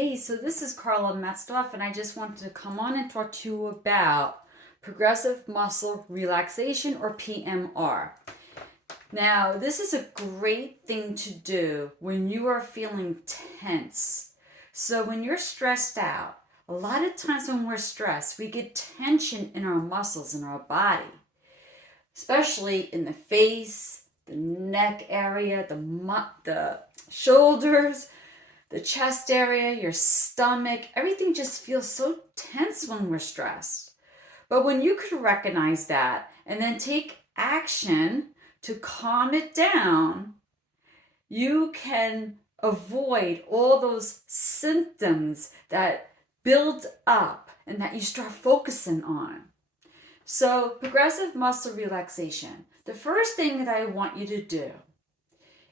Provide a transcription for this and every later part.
Hey, so this is Carla Metzdoff, and I just wanted to come on and talk to you about progressive muscle relaxation, or PMR. Now, this is a great thing to do when you are feeling tense. So, when you're stressed out, a lot of times when we're stressed, we get tension in our muscles in our body, especially in the face, the neck area, the shoulders, the chest area, your stomach, everything just feels so tense when we're stressed. But when you could recognize that and then take action to calm it down, you can avoid all those symptoms that build up and that you start focusing on. So, progressive muscle relaxation. The first thing that I want you to do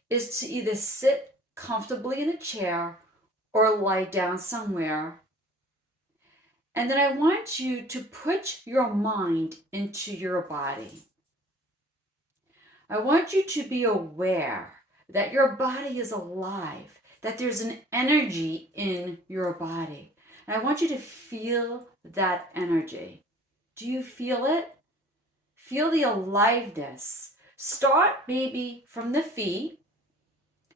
is to either sit comfortably in a chair or lie down somewhere. And then I want you to put your mind into your body. I want you to be aware that your body is alive, that there's an energy in your body. And I want you to feel that energy. Do you feel it? Feel the aliveness. Start maybe from the feet.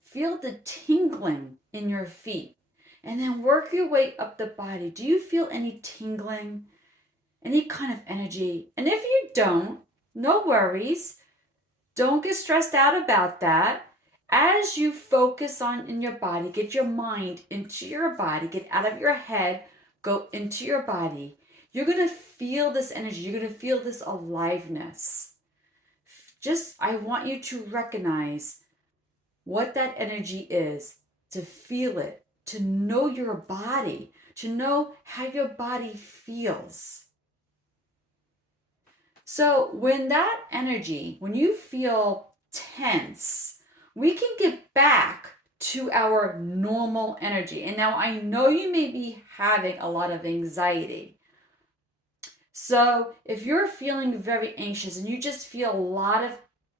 Feel the tingling in your feet. And then work your way up the body. Do you feel any tingling? Any kind of energy? And if you don't, no worries. Don't get stressed out about that. As you focus on in your body, get your mind into your body, get out of your head, go into your body. You're going to feel this energy. You're going to feel this aliveness. I want you to recognize what that energy is, to feel it, to know your body, to know how your body feels. So when that energy, when you feel tense, we can get back to our normal energy. And now I know you may be having a lot of anxiety. So if you're feeling very anxious and you just feel a lot of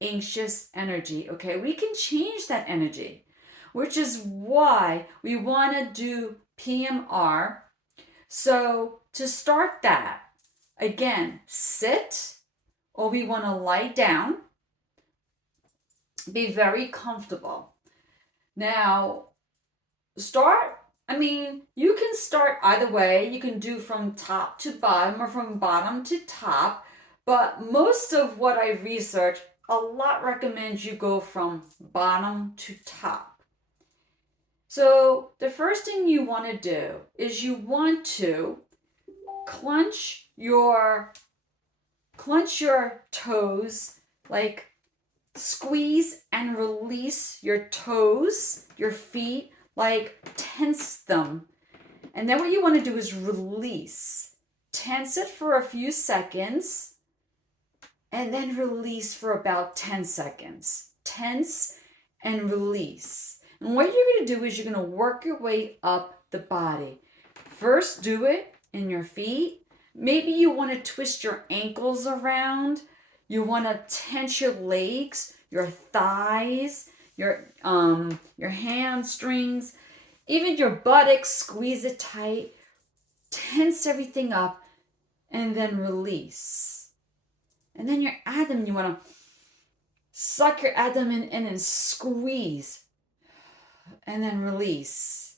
anxious energy, okay, we can change that energy, which is why we want to do PMR. So to start that, again, sit, or we want to lie down. Be very comfortable. Now, you can start either way. You can do from top to bottom or from bottom to top. But most of what I researched, a lot recommends you go from bottom to top. So the first thing you want to do is you want to clench your toes, like squeeze and release your toes, your feet, like tense them. And then what you want to do is release. Tense it for a few seconds and then release for about 10 seconds. Tense and release. And what you're going to do is you're going to work your way up the body. First, do it in your feet. Maybe you want to twist your ankles around. You want to tense your legs, your thighs, your hamstrings, even your buttocks. Squeeze it tight. Tense everything up, and then release. And then your abdomen, you want to suck your abdomen in and squeeze, and then release.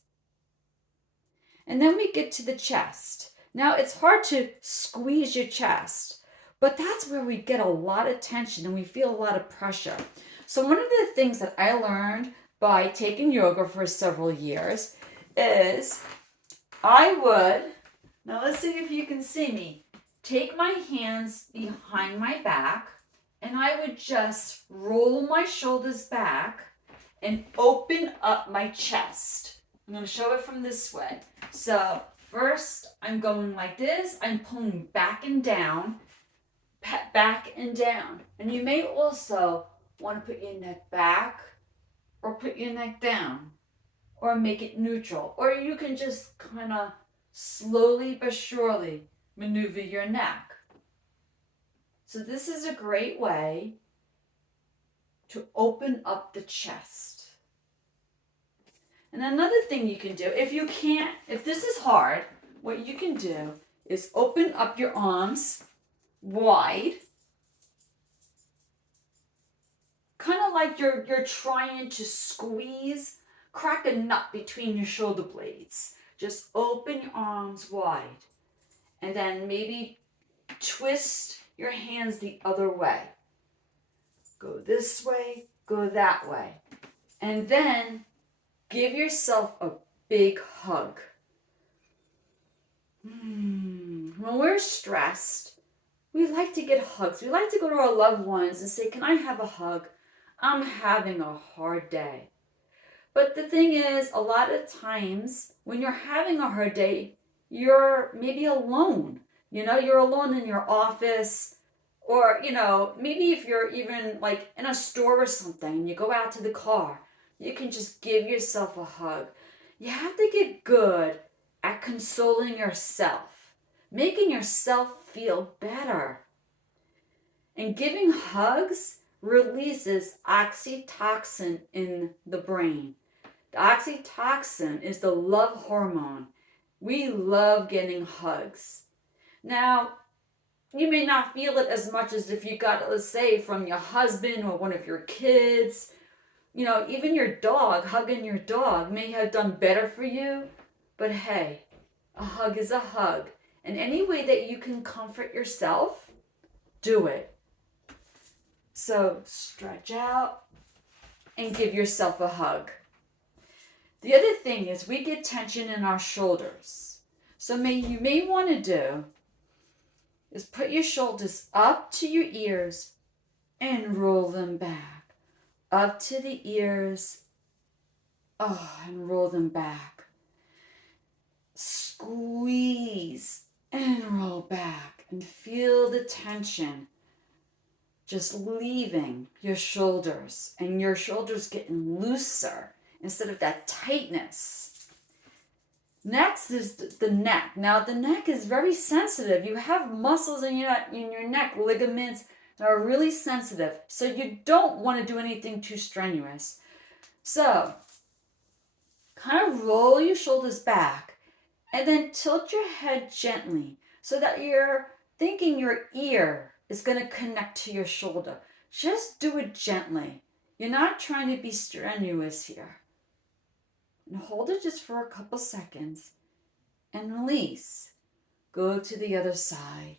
And then we get to the chest. Now, it's hard to squeeze your chest, but that's where we get a lot of tension and we feel a lot of pressure. So one of the things that I learned by taking yoga for several years is now let's see if you can see me, take my hands behind my back, and I would just roll my shoulders back and open up my chest. I'm going to show it from this way. So first, I'm going like this. I'm pulling back and down, back and down. And you may also want to put your neck back or put your neck down or make it neutral. Or you can just kind of slowly but surely maneuver your neck. So this is a great way to open up the chest. And another thing you can do, if this is hard, what you can do is open up your arms wide, kind of like you're trying to crack a nut between your shoulder blades. Just open your arms wide, and then maybe twist your hands the other way. Go this way, go that way. And then give yourself a big hug. When we're stressed, we like to get hugs. We like to go to our loved ones and say, "Can I have a hug? I'm having a hard day." But the thing is, a lot of times when you're having a hard day, you're maybe alone. You're alone in your office, or, maybe if you're even like in a store or something, you go out to the car, you can just give yourself a hug. You have to get good at consoling yourself, making yourself feel better. And giving hugs releases oxytocin in the brain. The oxytocin is the love hormone. We love getting hugs. Now, you may not feel it as much as if you got it, let's say, from your husband or one of your kids. Even your dog, hugging your dog may have done better for you. But hey, a hug is a hug. And any way that you can comfort yourself, do it. So stretch out and give yourself a hug. The other thing is we get tension in our shoulders. So you may want to do is put your shoulders up to your ears and roll them back. Up to the ears, and roll them back. Squeeze and roll back and feel the tension just leaving your shoulders, and your shoulders getting looser instead of that tightness. Next is the neck. Now the neck is very sensitive. You have muscles in your neck, ligaments that are really sensitive. So you don't want to do anything too strenuous. So kind of roll your shoulders back and then tilt your head gently so that you're thinking your ear is going to connect to your shoulder. Just do it gently. You're not trying to be strenuous here. And hold it just for a couple seconds and release. Go to the other side.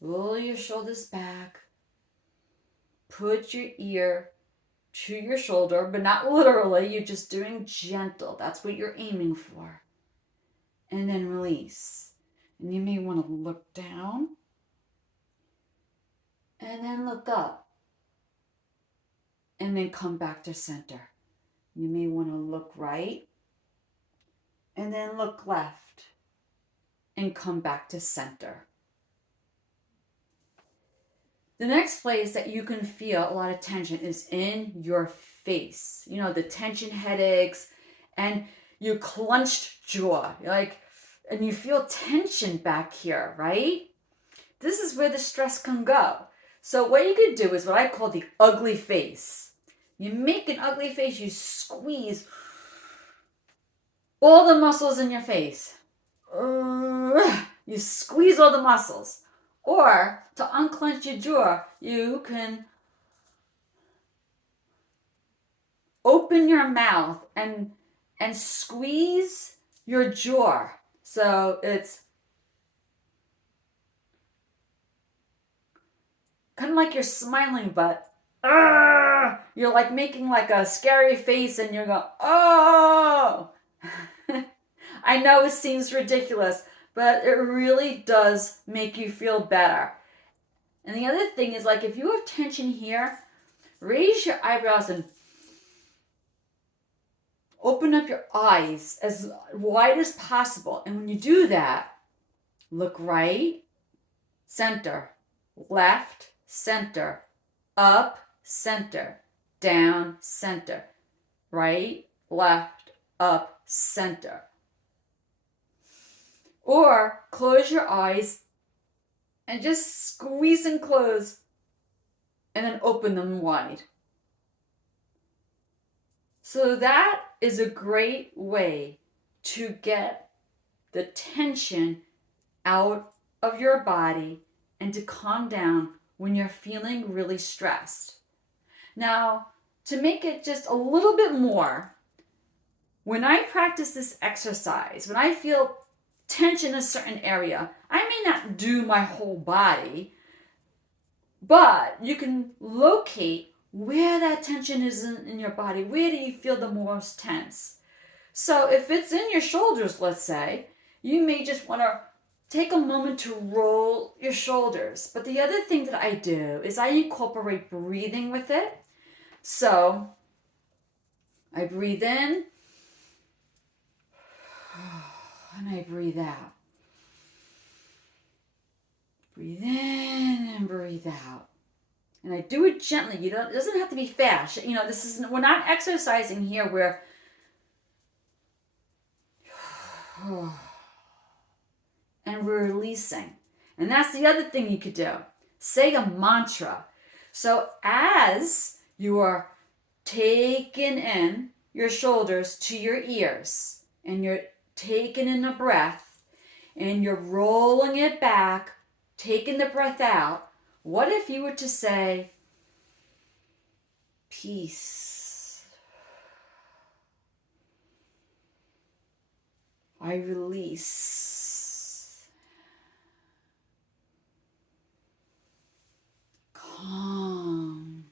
Roll your shoulders back. Put your ear to your shoulder, but not literally. You're just doing gentle. That's what you're aiming for. And then release. And you may want to look down and then look up and then come back to center. You may want to look right and then look left and come back to center. The next place that you can feel a lot of tension is in your face. The tension headaches and your clenched jaw. And you feel tension back here, right? This is where the stress can go. So what you could do is what I call the ugly face. You make an ugly face, you squeeze all the muscles in your face. You squeeze all the muscles. Or to unclench your jaw, you can open your mouth and squeeze your jaw. So it's kind of like you're smiling, but you're like making like a scary face and you're going, oh. I know it seems ridiculous, but it really does make you feel better. And the other thing is, like, if you have tension here, raise your eyebrows and open up your eyes as wide as possible. And when you do that, look right, center, left, center, up, center, down, center, right, left, up, center. Or close your eyes and just squeeze and close and then open them wide. So that is a great way to get the tension out of your body and to calm down when you're feeling really stressed. Now, to make it just a little bit more, when I practice this exercise, when I feel tension in a certain area, I may not do my whole body, but you can locate where that tension is in your body. Where do you feel the most tense? So if it's in your shoulders, let's say, you may just want to take a moment to roll your shoulders. But the other thing that I do is I incorporate breathing with it. So I breathe in and I breathe out. Breathe in and breathe out. And I do it gently. It doesn't have to be fast. We're not exercising here where and we're releasing. And that's the other thing you could do. Say a mantra. So as you are taking in your shoulders to your ears and you're taking in a breath and you're rolling it back, taking the breath out, what if you were to say, peace, I release, calm,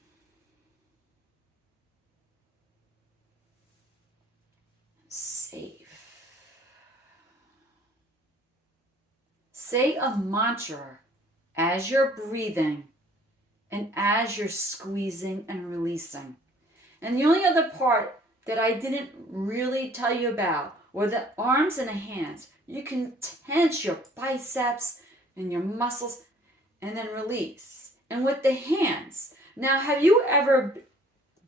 safe. Say a mantra as you're breathing and as you're squeezing and releasing. And the only other part that I didn't really tell you about were the arms and the hands. You can tense your biceps and your muscles and then release. And with the hands, now have you ever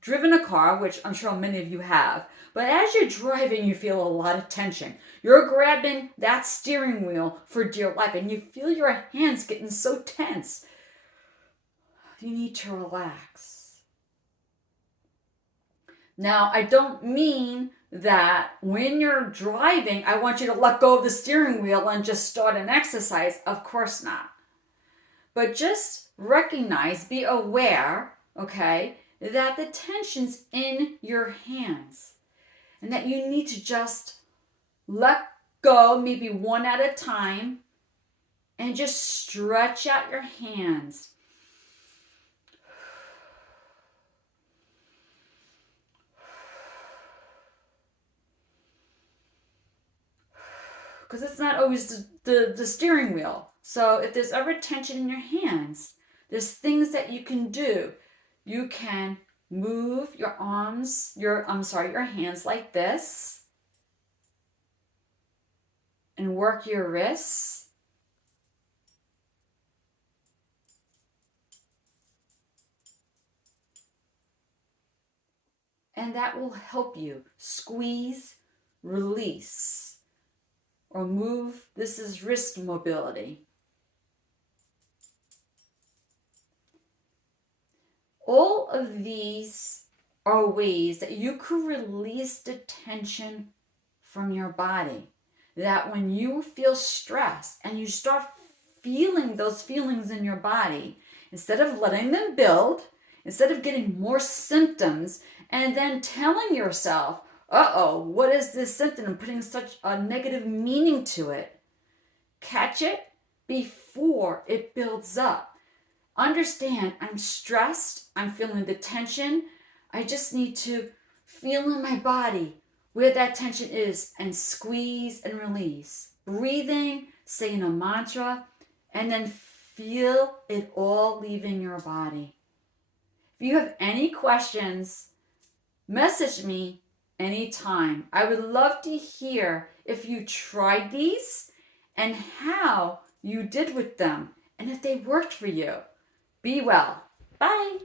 driven a car, which I'm sure many of you have, but as you're driving, you feel a lot of tension. You're grabbing that steering wheel for dear life, and you feel your hands getting so tense. You need to relax. Now, I don't mean that when you're driving, I want you to let go of the steering wheel and just start an exercise. Of course not. But just recognize, be aware, okay, that the tension's in your hands and that you need to just let go, maybe one at a time, and just stretch out your hands. Because it's not always the steering wheel. So if there's ever tension in your hands, there's things that you can do. You can move your arms, your hands like this and work your wrists. And that will help you squeeze, release, or move. This is wrist mobility. All of these are ways that you could release the tension from your body. That when you feel stressed and you start feeling those feelings in your body, instead of letting them build, instead of getting more symptoms and then telling yourself, what is this symptom? And putting such a negative meaning to it. Catch it before it builds up. Understand, I'm stressed, I'm feeling the tension. I just need to feel in my body where that tension is and squeeze and release. Breathing, saying a mantra, and then feel it all leaving your body. If you have any questions, message me anytime. I would love to hear if you tried these and how you did with them and if they worked for you. Be well. Bye.